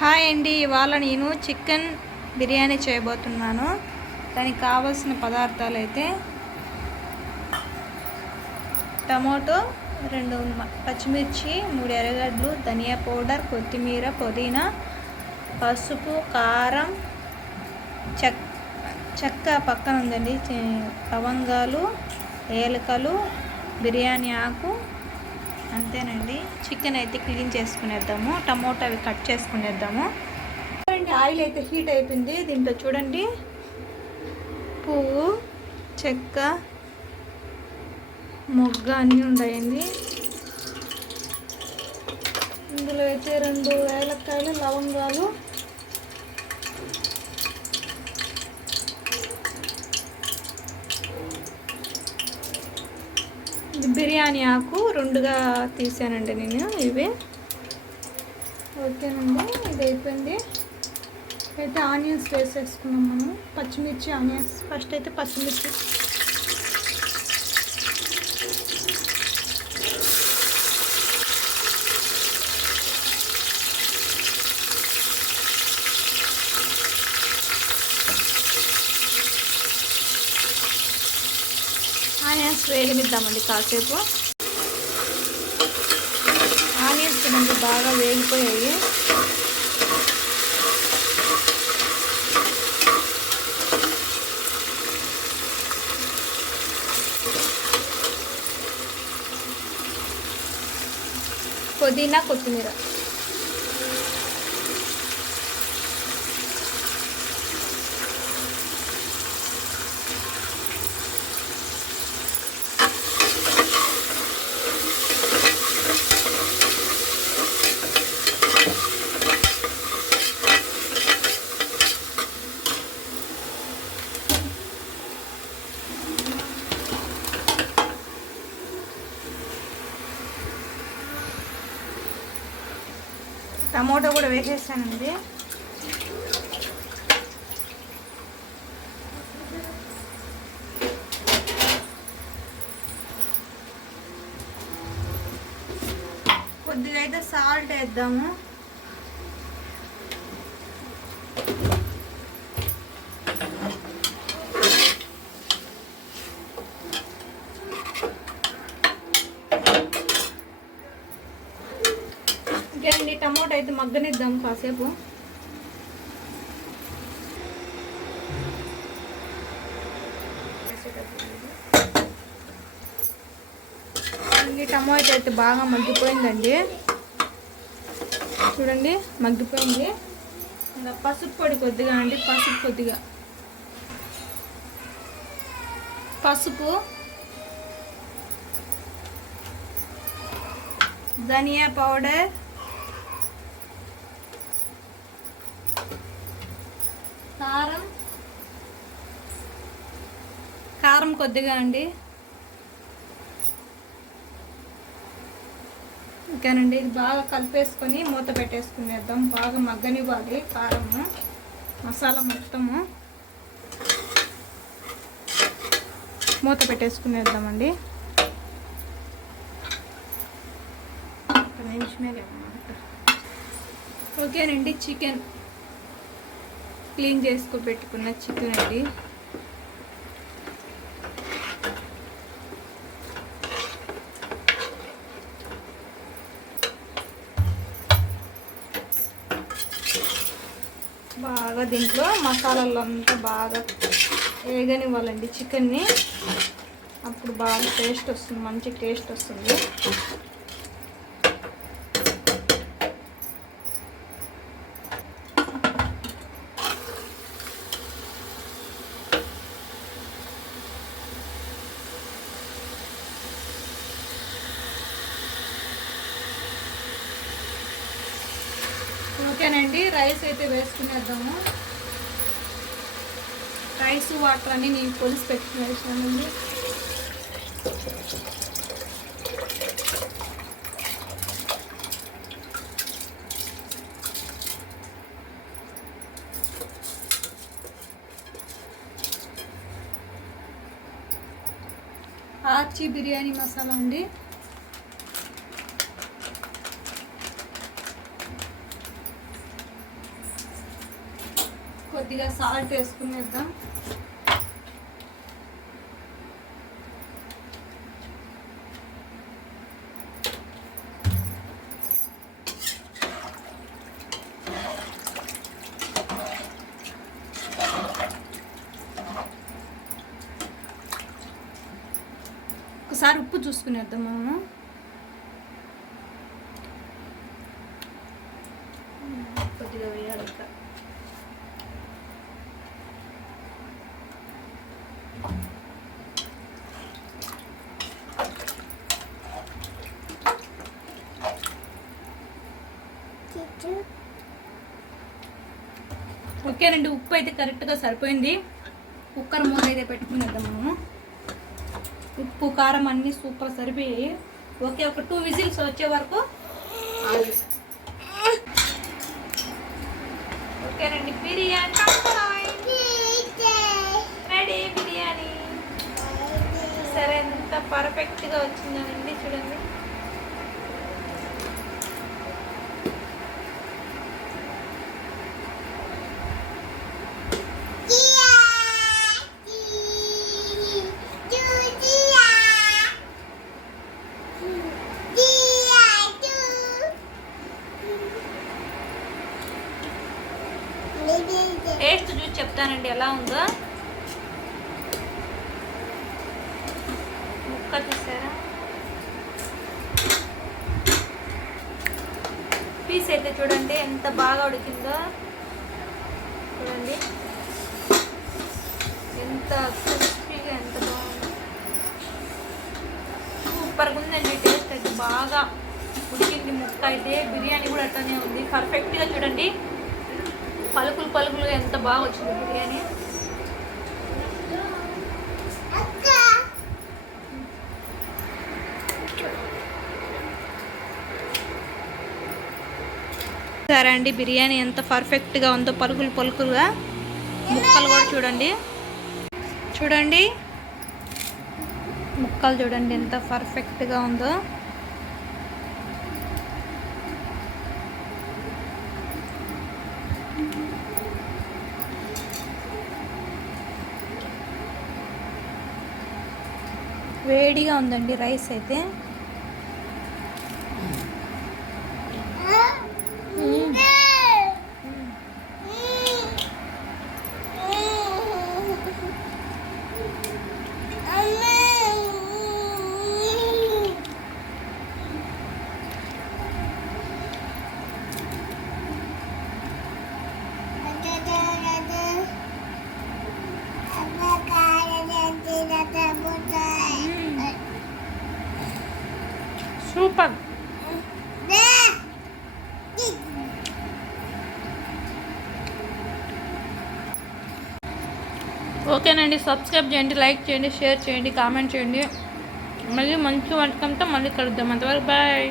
Hi అండి, ఇవాళ నేను చికెన్ బిర్యానీ చేయబోతున్నాను. దానికి కావాల్సిన పదార్థాలు అయితే టమాటో 2 పచ్చిమిర్చి, 3 ఎర్రగడ్డలు, ధనియా పౌడర్, కొత్తిమీర, పుదీనా, పసుపు, కారం, చెక్క పక్కన ఉందండి, లవంగాలు, ఏలకలు, బిర్యానీ ఆకు, అంతేనండి. చికెన్ అయితే క్లీన్ చేసుకునేద్దాము. టమోటా అవి కట్ చేసుకునేద్దాము. ఆయిల్ అయితే హీట్ అయిపోయింది. దీంట్లో చూడండి, పువ్వు, చెక్క, మొగ్గ అన్నీ ఉన్నాయండి. ఇందులో అయితే 2 ఏలక్కాయలు, లవంగాలు, బిర్యానీ ఆకు 2గా తీసానండి నేను. ఇవి ఓకేనండి. ఇది అయిపోయింది. అయితే ఆనియన్స్ వేసేసుకున్నాం మనం. పచ్చిమిర్చి, ఆనియన్స్. ఫస్ట్ అయితే పచ్చిమిర్చి ఆనియన్స్ వేగనిద్దామండి కాసేపు. ఆనియన్స్ మనకి బాగా వేగిపోయాయి. పుదీనా, కొత్తిమీర టమోటా కూడా వేసేసానండి. కొద్దిగా అయితే సాల్ట్ వేద్దాము. ఇంకేంటి, టమోటా అయితే మగ్గనిద్దాం కాసేపు. ఈ టమాటో అయితే బాగా మగ్గిపోయిందండి. చూడండి, మగ్గిపోయింది. ఇంకా పసుపు పొడి కొద్దిగా అండి. కొద్దిగా పసుపు, ధనియా పౌడర్, కారం కొద్దిగా అండి. ఓకేనండి. ఇది బాగా కలిపేసుకొని మూత పెట్టేసుకునేద్దాం. బాగా మగ్గనివ్వాలి కారము, మసాలా మొత్తము. మూత పెట్టేసుకునేద్దామండి. ఒక నిమిషమే లేదన్నమాట. ఓకేనండి. చికెన్ క్లీన్ పెట్టుకున్న చికెన్ అండి. బాగా దీంట్లో మసాలాలు అంతా బాగా వేగనివ్వాలండి చికెన్ని. అప్పుడు బాగా టేస్ట్ వస్తుంది, మంచి టేస్ట్ వస్తుంది. ఓకేనండి. రైస్ అయితే వేసుకునేద్దాము. రైస్, వాటర్ అన్నీ నేను కొలిసి పెట్టుకుని వేసానండి. ఆర్చి బిర్యానీ మసాలా అండి. కొద్దిగా సాల్ట్ వేసుకునేద్దాం. ఒకసారి ఉప్పు చూసుకునేద్దాం మనము. కొద్దిగా వేయాలి ఇంకా. ఓకేనండి, ఉప్పు అయితే కరెక్ట్గా సరిపోయింది. కుక్కర్ మూత అయితే పెట్టుకునేద్దాం మనము. ఉప్పు కారం అన్నీ సూపర్ సరిపోయాయి. ఓకే, ఒక 2 విజిల్స్ వచ్చే వరకు. ఓకేనండి, బిర్యానీ రెడీ. బిర్యానీ సరే, ఎంత పర్ఫెక్ట్గా వచ్చిందనండి చూడండి. టేస్ట్ చూసి చెప్తానండి ఎలా ఉందో. ముక్క చూసారా, పీస్ అయితే చూడండి ఎంత బాగా ఉడికిందో. చూడండి ఎంత క్రిస్పీగా, ఎంత బాగుంది. సూపర్గా ఉందండి. టేస్ట్ అయితే బాగా ఉడికింది ముక్క అయితే. బిర్యానీ కూడా అట్లనే ఉంది పర్ఫెక్ట్గా. చూడండి పలుకులు ఎంత బాగా వచ్చింది బిర్యానీ. సరే అండి, బిర్యానీ ఎంత పర్ఫెక్ట్గా ఉందో. పలుకులుగా ముక్కలు కూడా చూడండి ముక్కలు చూడండి ఎంత పర్ఫెక్ట్గా ఉందో. వేడిగా ఉందండి రైస్ అయితే. సూపర్. ఓకేనండి, సబ్స్క్రైబ్ చేయండి, లైక్ చేయండి, షేర్ చేయండి, కామెంట్ చేయండి. మళ్ళీ మంచి వంటకంతో మళ్ళీ కలుద్దాం. అంతవరకు బాయ్.